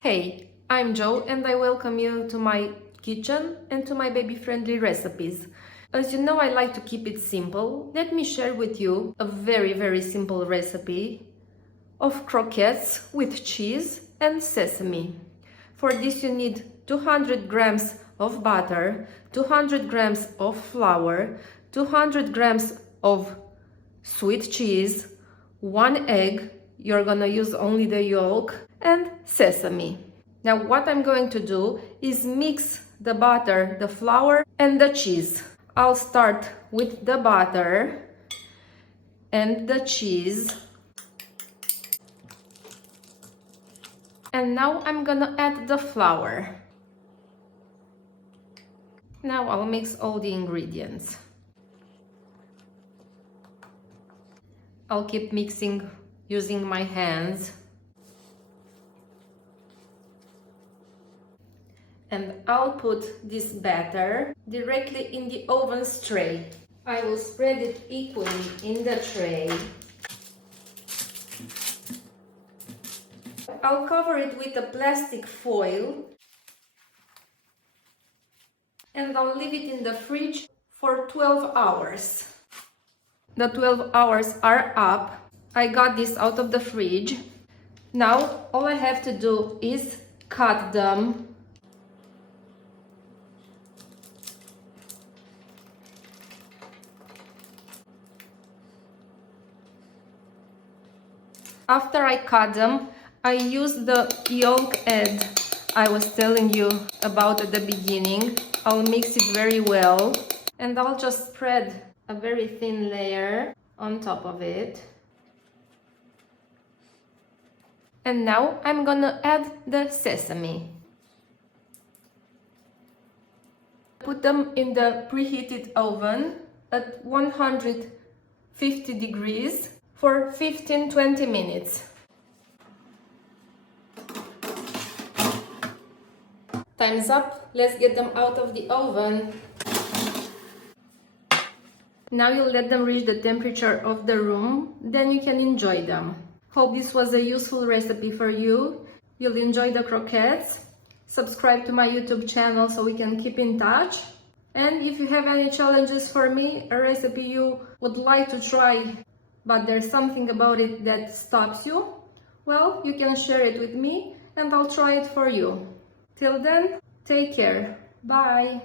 Hey, I'm Joe and I welcome you to my kitchen and to my baby-friendly recipes. As you know, I like to keep it simple. Let me share with you a very simple recipe of croquettes with cheese and sesame. For this you need 200 grams of butter, 200 grams of flour, 200 grams of sweet cheese, 1 egg, you're gonna use only the yolk, and sesame. Now what I'm going to do is mix the butter, the flour, and the cheese. I'll start with the butter and the cheese. And now I'm gonna add the flour. Now I'll mix all the ingredients. I'll keep mixing using my hands. And I'll put this batter directly in the oven tray. I will spread it equally in the tray. I'll cover it with a plastic foil and I'll leave it in the fridge for 12 hours. The 12 hours are up. I got this out of the fridge. Now all I have to do is cut them. After I cut them, I use the yolk egg I was telling you about at the beginning. I'll mix it very well and I'll just spread a very thin layer on top of it. And now I'm gonna add the sesame. Put them in the preheated oven at 150 degrees for 15-20 minutes. Time's up. Let's get them out of the oven. Now you'll let them reach the temperature of the room, then you can enjoy them. Hope this was a useful recipe for you. You'll enjoy the croquettes. Subscribe to my YouTube channel so we can keep in touch. And if you have any challenges for me, a recipe you would like to try, but there's something about it that stops you, well, you can share it with me and I'll try it for you. Till then, take care. Bye.